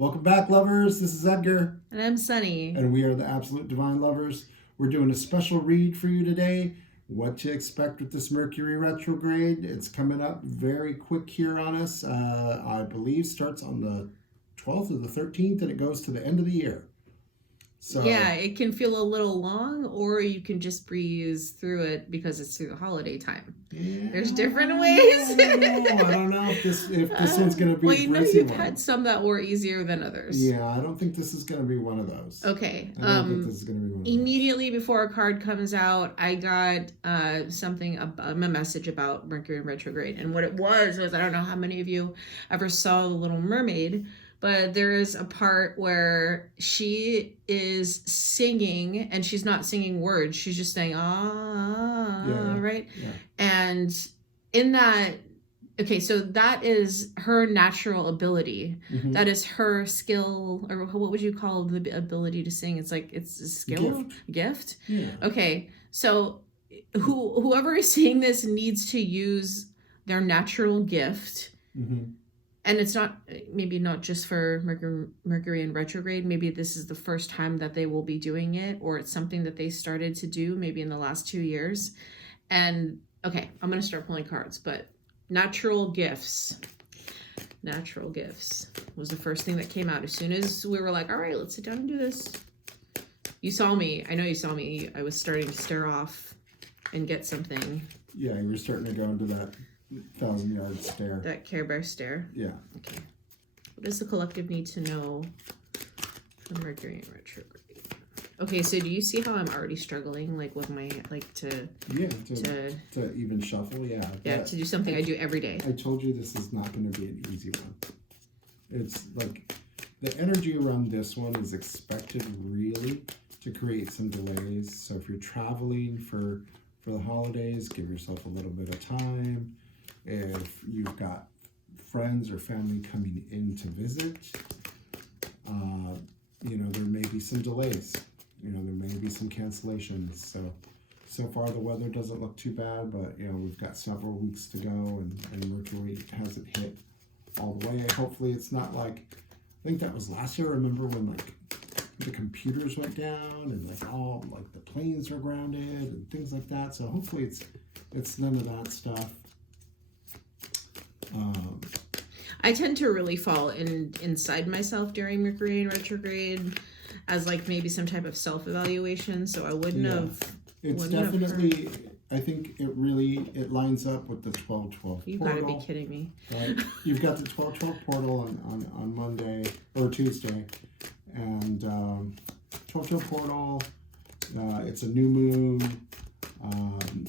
Welcome back, lovers. This is Edgar. And I'm Sunny. And we are the Absolute Divine Lovers. We're doing a special read for you today. What to expect with this Mercury retrograde. It's coming up very quick here on us. I believe starts on the 12th or the 13th, and it goes to the end of the year. So yeah, it can feel a little long, or you can just breeze through it because it's through the holiday time. Yeah, there's different ways. I don't know if this one's going to be. Well, you know, you've had some that were easier than others. Yeah, I don't think this is going to be one of those. Okay. I don't think this is going to be one of those. Immediately before a card comes out, I got a message about Mercury retrograde, and what it was I don't know how many of you ever saw The Little Mermaid. But there is a part where she is singing, and she's not singing words. She's just saying, right? Yeah. And in that, okay, so that is her natural ability. Mm-hmm. That is her skill, or what would you call the ability to sing? It's like, it's a skill? Gift? Yeah. Okay, so whoever is seeing this needs to use their natural gift. Mm-hmm. And it's maybe not just for Mercury in retrograde. Maybe this is the first time that they will be doing it, or it's something that they started to do maybe in the last 2 years. And okay, I'm going to start pulling cards, but natural gifts. Natural gifts was the first thing that came out. As soon as we were like, all right, let's sit down and do this. You saw me. I know you saw me. I was starting to stare off and get something. Yeah, you were starting to go into that 1,000-yard stare. That Care Bear stare? Yeah. Okay. What does the collective need to know for Mercury in retrograde? Okay, so do you see how I'm already struggling, like, with my, like, to even shuffle? Yeah. Yeah, to do something I do every day. I told you this is not going to be an easy one. It's, like, the energy around this one is expected, really, to create some delays. So if you're traveling for the holidays, give yourself a little bit of time. If you've got friends or family coming in to visit, there may be some delays. There may be some cancellations. So far the weather doesn't look too bad, but we've got several weeks to go, and Mercury hasn't hit all the way. Hopefully it's not like, I think that was last year. Remember when the computers went down and all the planes were grounded and things like that. So hopefully it's none of that stuff. I tend to really fall inside myself during Mercury in retrograde as maybe some type of self-evaluation. So I wouldn't have. It's definitely. I think it lines up with the 12/12. You've got to be kidding me. Right? You've got the 12/12 portal on Monday or Tuesday, and 12/12 portal. It's a new moon.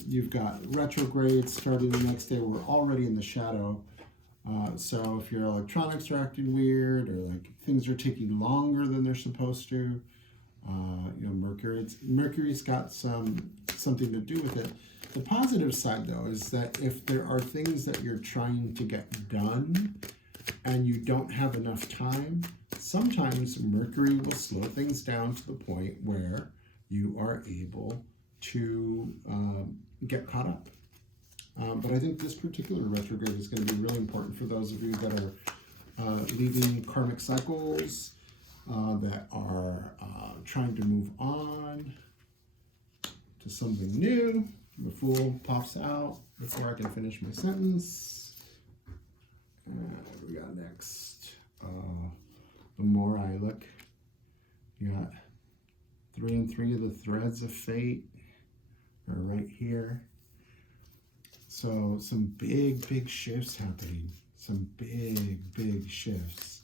You've got retrograde starting the next day. We're already in the shadow. So if your electronics are acting weird, or things are taking longer than they're supposed to, Mercury's got something to do with it. The positive side, though, is that if there are things that you're trying to get done and you don't have enough time, sometimes Mercury will slow things down to the point where you are able to get caught up. But I think this particular retrograde is going to be really important for those of you that are leaving karmic cycles, that are trying to move on to something new. The Fool pops out before I can finish my sentence. We got next. The more I look, you got 3 and 3 of the threads of fate are right here. So some big shifts happening. Some big shifts.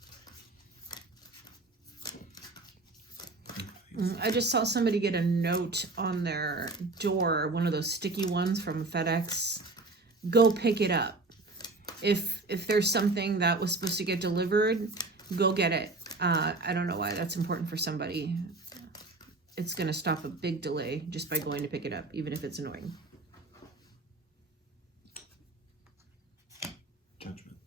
I just saw somebody get a note on their door, one of those sticky ones from FedEx. Go pick it up. If there's something that was supposed to get delivered, go get it. I don't know why that's important for somebody. It's going to stop a big delay just by going to pick it up, even if it's annoying. Judgment.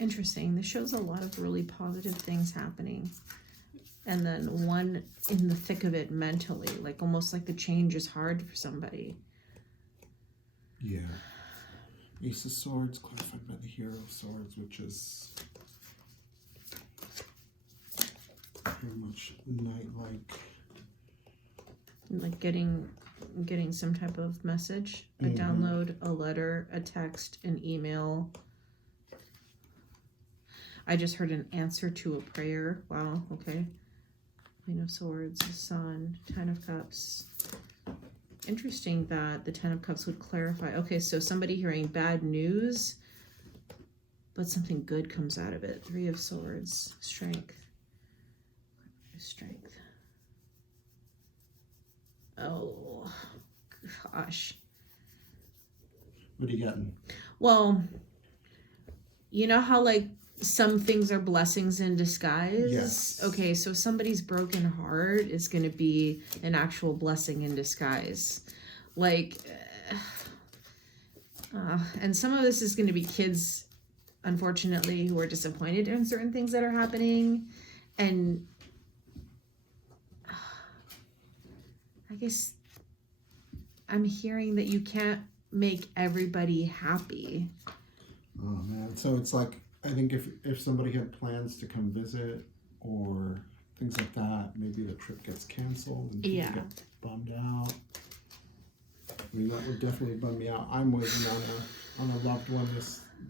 Interesting. This shows a lot of really positive things happening. And then one in the thick of it mentally, almost like the change is hard for somebody. Yeah. Ace of Swords, clarified by the Hero of Swords, which is very much knight-like. Like getting some type of message, a download, a letter, a text, an email. I just heard an answer to a prayer. Wow, okay. Queen of Swords, the Sun, Ten of Cups. Interesting that the Ten of Cups would clarify. Okay, so somebody hearing bad news, but something good comes out of it. Three of Swords, Strength. Strength. Oh, gosh. What are you getting? Well, you know how like some things are blessings in disguise? Yes. Okay, so somebody's broken heart is going to be an actual blessing in disguise. Like, and some of this is going to be kids, unfortunately, who are disappointed in certain things that are happening. And I guess I'm hearing that you can't make everybody happy. Oh, man. So it's like, I think if somebody had plans to come visit or things like that, maybe the trip gets canceled and people get bummed out. I mean, that would definitely bum me out. I'm waiting on a loved one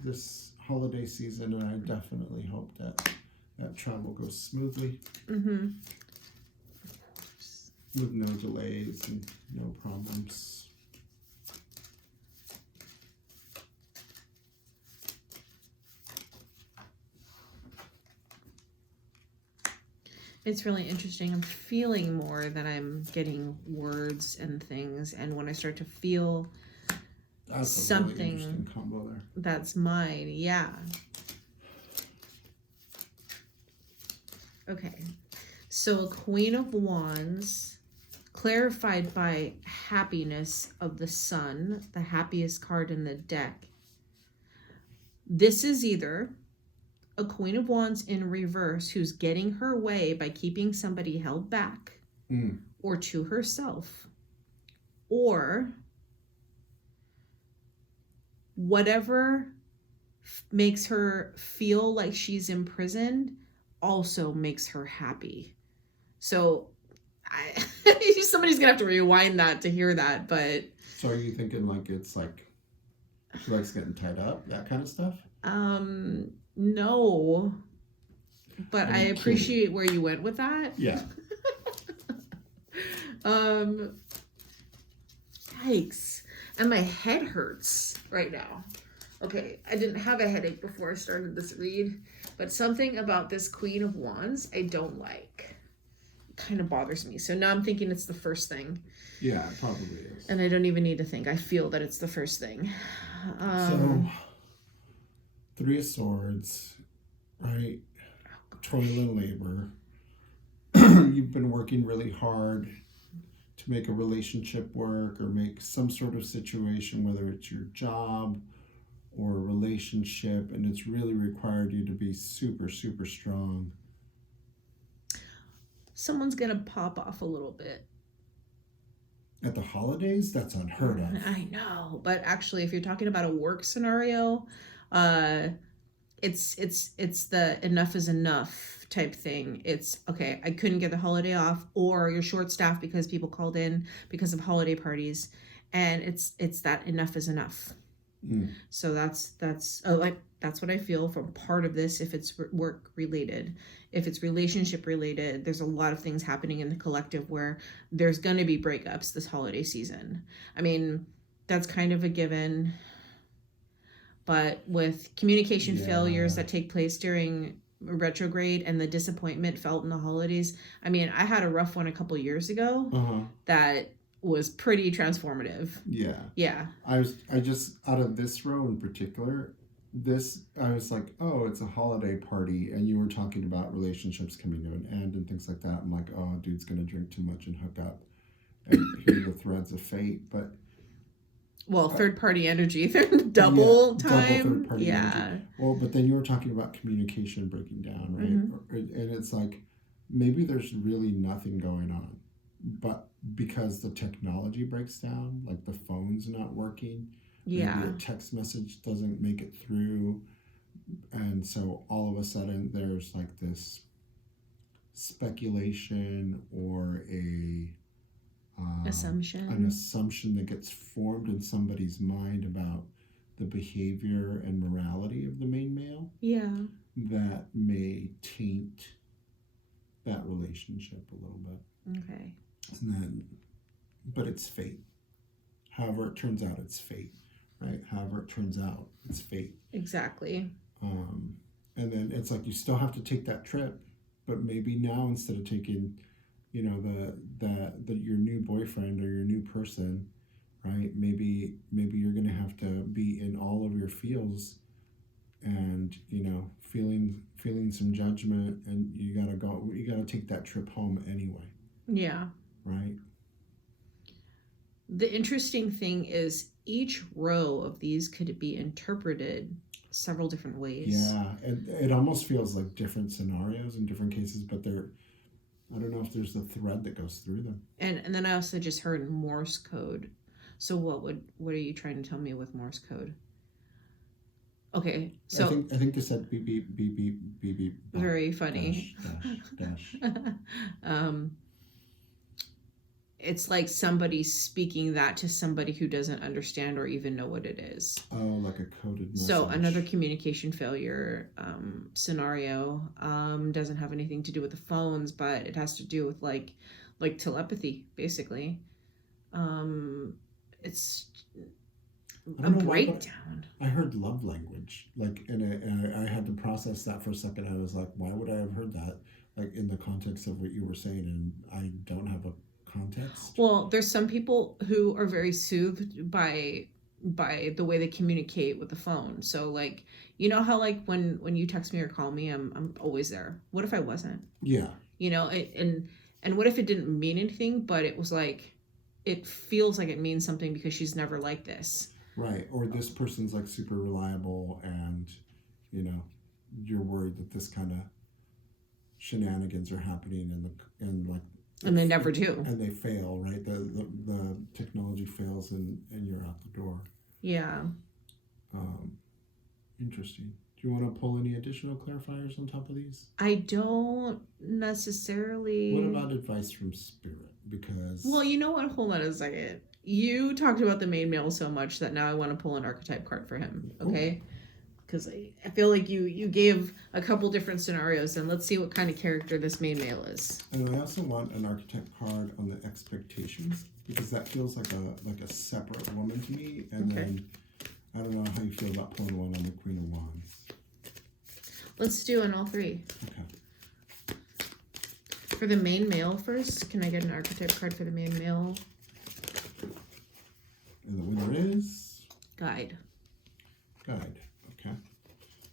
this holiday season, and I definitely hope that travel goes smoothly. Mm-hmm. With no delays and no problems. It's really interesting. I'm feeling more that I'm getting words and things, and when I start to feel that's something, a really interesting combo there. That's mine. Yeah. Okay. So a Queen of Wands, clarified by happiness of the Sun, the happiest card in the deck. This is either a Queen of Wands in reverse who's getting her way by keeping somebody held back or to herself, or whatever makes her feel like she's imprisoned also makes her happy. So somebody's gonna have to rewind that to hear that. But so are you thinking like it's like she likes getting tied up, that kind of stuff? No, but I appreciate where you went with that. Yeah. Yikes. And my head hurts right now. Okay, I didn't have a headache before I started this read, but something about this Queen of Wands I don't like. It kind of bothers me. So now I'm thinking it's the first thing. Yeah, it probably is. And I don't even need to think. I feel that it's the first thing. So, Three of Swords, right? Toil and labor. You've been working really hard to make a relationship work or make some sort of situation, whether it's your job or a relationship, and it's really required you to be super, super strong. Someone's going to pop off a little bit. At the holidays? That's unheard of. I know, but actually, if you're talking about a work scenario, it's the enough is enough type thing. It's okay, I couldn't get the holiday off, or you're short staffed because people called in because of holiday parties, and it's that enough is enough. So that's what I feel from part of this. If it's work related, if it's relationship related, there's a lot of things happening in the collective where there's going to be breakups this holiday season. I mean, that's kind of a given. But with communication failures that take place during retrograde and the disappointment felt in the holidays, I mean, I had a rough one a couple years ago that was pretty transformative. Yeah. I just, out of this row in particular, I was like, oh, it's a holiday party, and you were talking about relationships coming to an end and things like that. I'm like, oh, dude's gonna drink too much and hook up and hear the threads of fate. But third party energy, double time. Double third party energy. Well, but then you were talking about communication breaking down, right? And it's like, maybe there's really nothing going on, but because the technology breaks down, like the phone's not working, Yeah. Maybe a text message doesn't make it through. And so all of a sudden there's like this speculation or an assumption that gets formed in somebody's mind about the behavior and morality of the main male. Yeah. That may taint that relationship a little bit. Okay. And then, but it's fate. However it turns out, it's fate, right? However it turns out, it's fate. Exactly. And then it's like you still have to take that trip, but maybe now instead of taking, you know, the your new boyfriend or your new person, right? Maybe you're gonna have to be in all of your feels, and you know, feeling some judgment, and you gotta take that trip home anyway. Yeah. Right. The interesting thing is each row of these could be interpreted several different ways. Yeah, it almost feels like different scenarios in different cases, but I don't know if there's a thread that goes through them. And then I also just heard Morse code. So what are you trying to tell me with Morse code? Okay, so I think they said beep beep beep beep beep beep. Very funny. Dash. It's like somebody speaking that to somebody who doesn't understand or even know what it is. Oh, like a coded message. So another communication failure scenario doesn't have anything to do with the phones, but it has to do with like telepathy, basically. It's a breakdown. I heard love language, like, and I had to process that for a second. I was like, why would I have heard that, like, in the context of what you were saying, and I don't have a context. Well, there's some people who are very soothed by the way they communicate with the phone. So like, you know how like when you text me or call me, I'm always there. What if I wasn't? Yeah. You know, and what if it didn't mean anything, but it was like, it feels like it means something because she's never like this. Right. Or this person's like super reliable, and you know, you're worried that this kind of shenanigans are happening and they never do. And they fail, right? The technology fails and you're out the door. Yeah. Interesting. Do you want to pull any additional clarifiers on top of these? I don't necessarily. What about advice from spirit? Because... Well, you know what? Hold on a second. You talked about the main male so much that now I want to pull an archetype card for him, okay? Because I feel like you gave a couple different scenarios, and let's see what kind of character this main male is. And I also want an archetype card on the expectations, because that feels like a separate woman to me. And then I don't know how you feel about pulling one on the Queen of Wands. Let's do on all three. Okay. For the main male first, can I get an archetype card for the main male? And the winner is... Guide. Okay.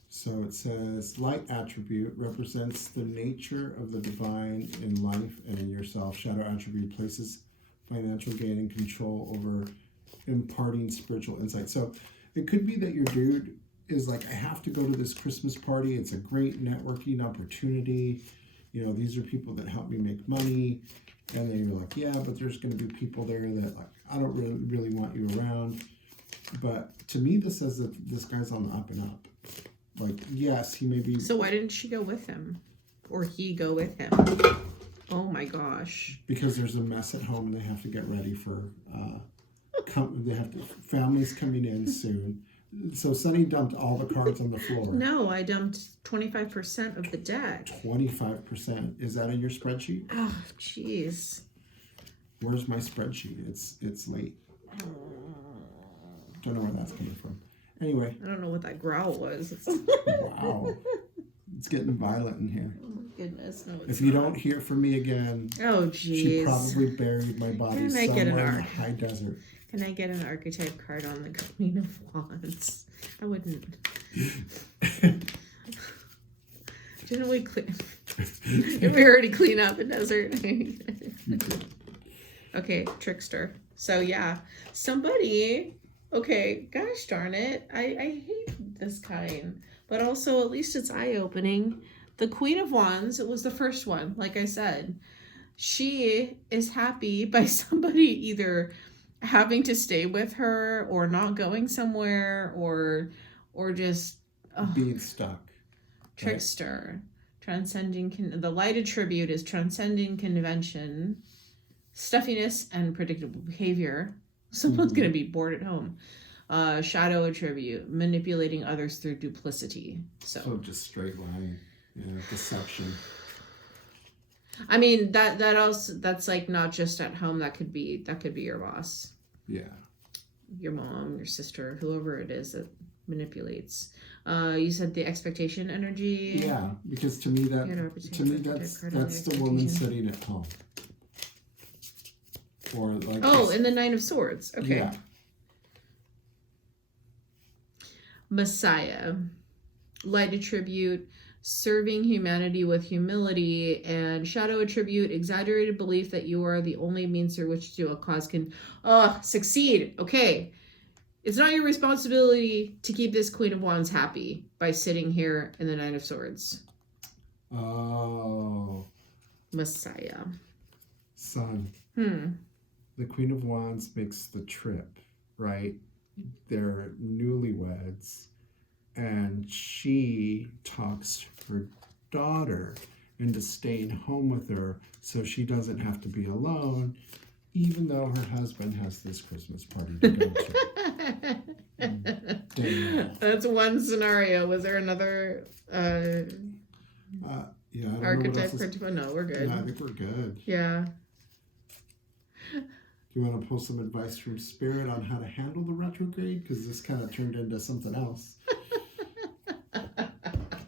So it says, light attribute represents the nature of the divine in life and in yourself. Shadow attribute places financial gain and control over imparting spiritual insight. So it could be that your dude is like, I have to go to this Christmas party. It's a great networking opportunity. You know, these are people that help me make money. And then you're like, yeah, but there's going to be people there that like, I don't really want you around. But to me, this says that this guy's on the up and up. Like, yes, he may be... So why didn't she go with him? Or he go with him? Oh my gosh. Because there's a mess at home and they have to get ready for... families coming in soon. So Sunny dumped all the cards on the floor. No, I dumped 25% of the deck. 25%. Is that in your spreadsheet? Oh, jeez. Where's my spreadsheet? It's late. Don't know where that's coming from. Anyway. I don't know what that growl was. Wow. It's getting violent in here. Oh my goodness. No, if you don't hear from me again, oh jeez, she probably buried my body somewhere in the high desert. Can I get an archetype card on the Queen of Wands? I wouldn't. Didn't we clean? We already clean out the desert. Okay, trickster. So yeah, somebody. Okay, gosh darn it. I hate this kind. But also, at least it's eye-opening. The Queen of Wands, it was the first one, like I said. She is happy by somebody either having to stay with her or not going somewhere or just being stuck. Trickster. Transcending the light attribute is transcending convention, stuffiness, and predictable behavior. Someone's going to be bored at home. Shadow attribute, manipulating others through duplicity. So just straight line, deception. I mean that also, that's like not just at home. That could be your boss. Yeah. Your mom, your sister, whoever it is that manipulates. You said the expectation energy. Yeah, because to me that's the woman sitting at home. Or like in the Nine of Swords. Okay. Yeah. Messiah, light attribute, serving humanity with humility, and shadow attribute, exaggerated belief that you are the only means through which a cause can succeed. Okay. It's not your responsibility to keep this Queen of Wands happy by sitting here in the Nine of Swords. Oh. Messiah. Son. The Queen of Wands makes the trip, right? They're newlyweds, and she talks her daughter into staying home with her so she doesn't have to be alone, even though her husband has this Christmas party to go to. That's one scenario. Was there another archetype? No, we're good. Yeah, I think we're good. Yeah. Do you want to pull some advice from Spirit on how to handle the retrograde? Because this kind of turned into something else.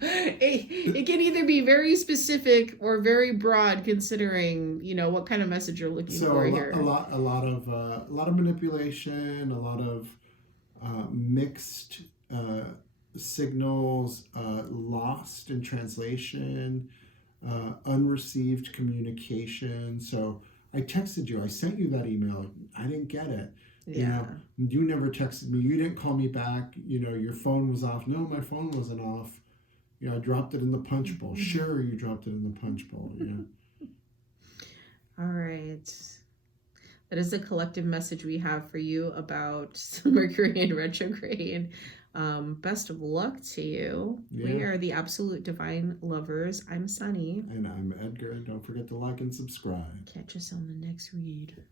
It can either be very specific or very broad, considering what kind of message you're looking for here. A lot of manipulation, a lot of mixed signals, lost in translation, unreceived communication. So I texted you. I sent you that email. I didn't get it. Yeah. You never texted me. You didn't call me back. Your phone was off. No, my phone wasn't off. I dropped it in the punch bowl. Sure, you dropped it in the punch bowl. Yeah. All right. That is the collective message we have for you about Mercury in retrograde. Best of luck to you. Yeah. We are the Absolute Divine Lovers. I'm Sunny. And I'm Edgar. Don't forget to like and subscribe. Catch us on the next read.